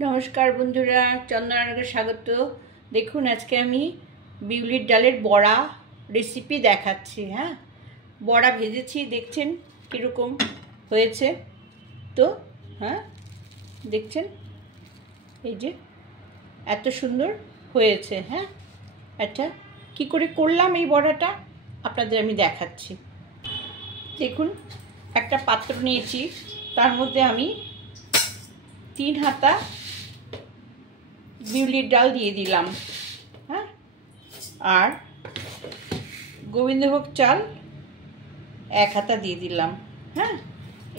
नमस्कार बंधुरा चंदनानगर स्वागत। देखुन आज के आमी बिउलिर डालेर बड़ा रेसिपि देखाচ্ছি। हाँ बड़ा भेजेছি देखছেন কিরকম হয়েছে তো। हाँ দেখছেন এই যে এত সুন্দর হয়েছে। হ্যাঁ আচ্ছা কি করে করলাম এই বড়াটা আপনাদের আমি দেখাচ্ছি। দেখুন একটা পাত্র নিয়েছি, তার মধ্যে আমি 3 হাতা বিউলির ডাল দিয়ে দিলাম। হ্যাঁ আর গোবিন্দভোগ চাল 1 হাতা দিয়ে দিলাম। হ্যাঁ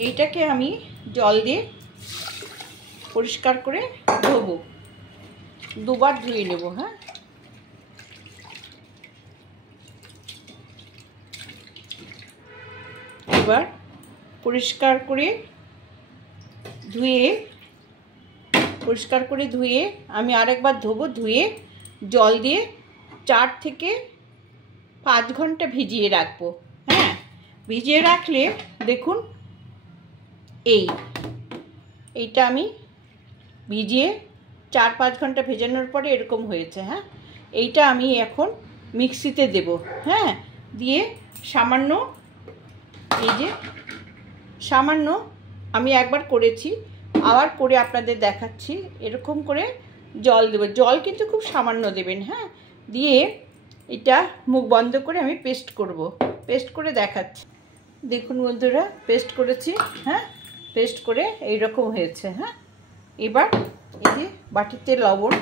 এইটাকে আমি জল দিয়ে পরিষ্কার করে ধোবো, দুবার ধুয়ে নেব। হ্যাঁ এবার পরিষ্কার করে ধুয়ে আমি আরেকবার ধোবো, ধুয়ে জল দিয়ে 4 থেকে 5 ঘন্টা ভিজিয়ে রাখবো। হ্যাঁ ভিজিয়ে রাখলে দেখুন এইটা আমি ভিজিয়ে 4-5 ঘন্টা ভেজানোর পরে এরকম হয়েছে। হ্যাঁ এইটা আমি এখন মিক্সিতে দেব। হ্যাঁ দিয়ে সামান্য সামান্য আমি একবার করেছি, আবার করে আপনাদের দেখাচ্ছি। এরকম করে জল দেব, জল কিন্তু খুব সামান্য দেবেন। হ্যাঁ দিয়ে এটা মুখ বন্ধ করে আমি পেস্ট করব, পেস্ট করে দেখাচ্ছি। দেখুন বন্ধুরা পেস্ট করেছি। হ্যাঁ পেস্ট করে এইরকম হয়েছে। হ্যাঁ এবার এই যে বাটিতে লবণ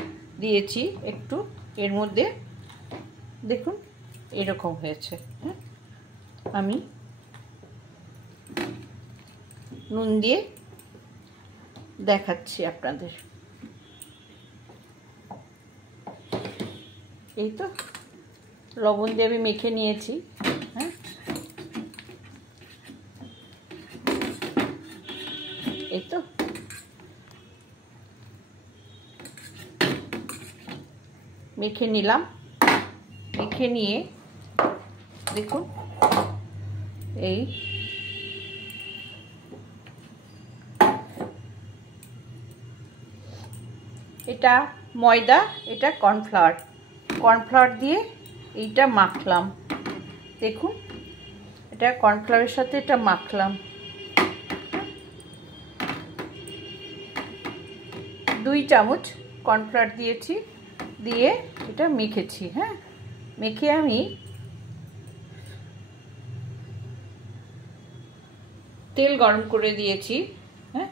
দিয়েছি একটু, এর মধ্যে দেখুন এরকম হয়েছে। হ্যাঁ আমি নুন দিয়ে দেখাচ্ছি আপনাদের। এই তো লবণ দিয়ে আমি মেখে নিয়েছি। হ্যাঁ এই তো মেখে নিলাম, মেখে নিয়ে দেখুন এটা ময়দা, এটা কর্নফ্লাওয়ার দিয়ে এইটা মাখলাম। দেখুন এটা কর্নফ্লাওয়ারের সাথে এটা মাখলাম। 2 চামচ কর্নফ্লাওয়ার দিয়েছি, দিয়ে এটা মেখেছি। হ্যাঁ মেখে আমি তেল গরম করে দিয়েছি। হ্যাঁ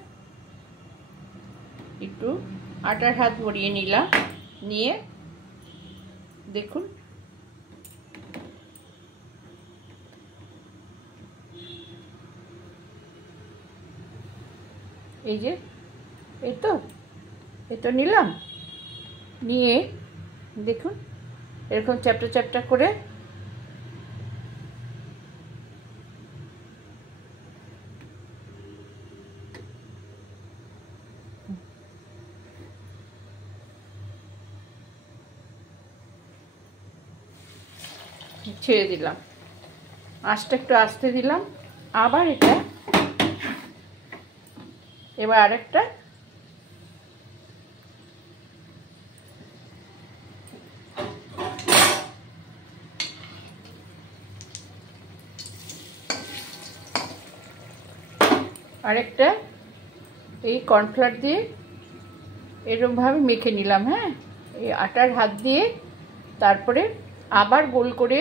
একটু আটার হাত ভরিয়ে নিলাম, নিয়ে দেখুন এই যে এই তো নিলাম, নিয়ে দেখুন এরকম চ্যাপটা চ্যাপটা করে ছেড়ে দিলাম, আঁচটা একটু আস্তে দিলাম। আবার এটা এবার আরেকটা এই কর্নফ্লাওয়ার দিয়ে এরকমভাবে মেখে নিলাম। হ্যাঁ এই আটার হাত দিয়ে তারপরে আবার গোল করে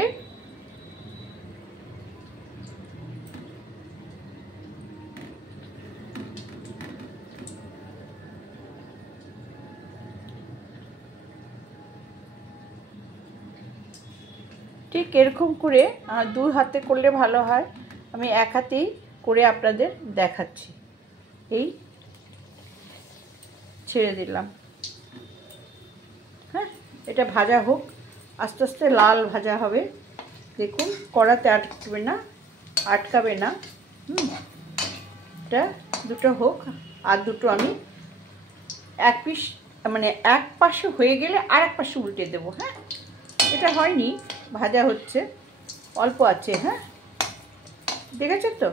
ঠিক এরকম করে 2 হাতে করলে ভালো হয়, আমি 1 হাতেই করে আপনাদের দেখাচ্ছি। এই ছেড়ে দিলাম। হ্যাঁ এটা ভাজা হোক, আস্তে আস্তে লাল ভাজা হবে। দেখুন কড়াতে আটকাবে না। এটা দুটো হোক, আর দুটো আমি এক পিস মানে এক পাশে হয়ে গেলে আর এক পাশে উল্টে দেবো। হ্যাঁ এটা হয়নি, ভাজা হচ্ছে, অল্প আছে। হ্যাঁ দেখেছেন তো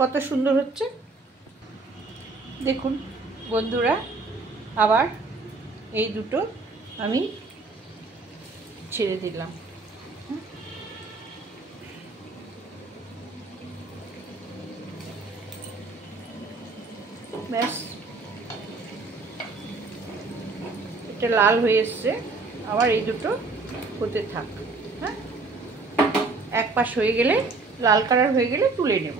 কত সুন্দর হচ্ছে। দেখুন বন্ধুরা আবার এই দুটো আমি ছেড়ে দিলাম। ব্যাস, এটা লাল হয়ে এসছে। আবার এই দুটো হতে থাক। হ্যাঁ, এক পাশ হয়ে গেলে, লাল কালার হয়ে গেলে তুলে নেব।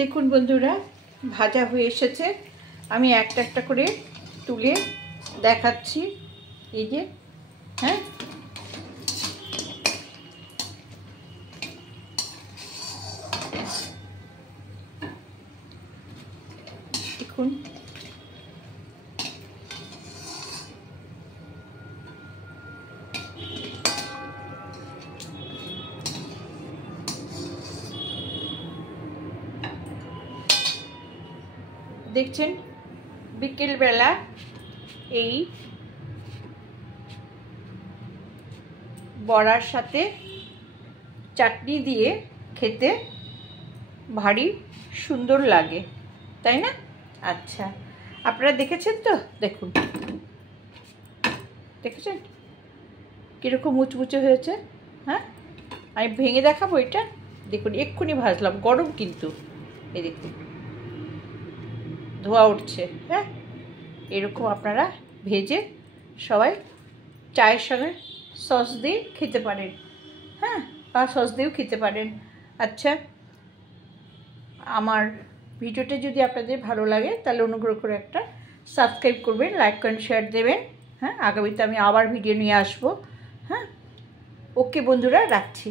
দেখুন বন্ধুরা, ভাজা হয়ে এসেছে। আমি একটা একটা করে তুলে দেখাচ্ছি। এই যে, হ্যাঁ, দেখুন দেখছেন, বিকেলবেলা এই বড়ার সাথে চাটনি দিয়ে খেতে ভারী সুন্দর লাগে, তাই না? আচ্ছা, আপনারা দেখেছেন তো? দেখুন, দেখেছেন কীরকম মুচমুচে হয়েছে? হ্যাঁ, আমি ভেঙে দেখাবো এটা। দেখুন, এক্ষুনি ভাজলাম, গরম কিন্তু। এই দেখুন, ধোয়া উঠছে। হ্যাঁ, এরকম আপনারা ভেজে সবাই চায়ের সঙ্গে সস দিয়ে খেতে পারেন। হ্যাঁ, বা সস দিয়েও খেতে পারেন। আচ্ছা, আমার ভিডিওটা যদি আপনাদের ভালো লাগে তাহলে অনুগ্রহ করে একটা সাবস্ক্রাইব করবেন, লাইক করেন, শেয়ার দেবেন। হ্যাঁ, আগামীতে আমি আবার ভিডিও নিয়ে আসবো। হ্যাঁ, ওকে বন্ধুরা, রাখছি।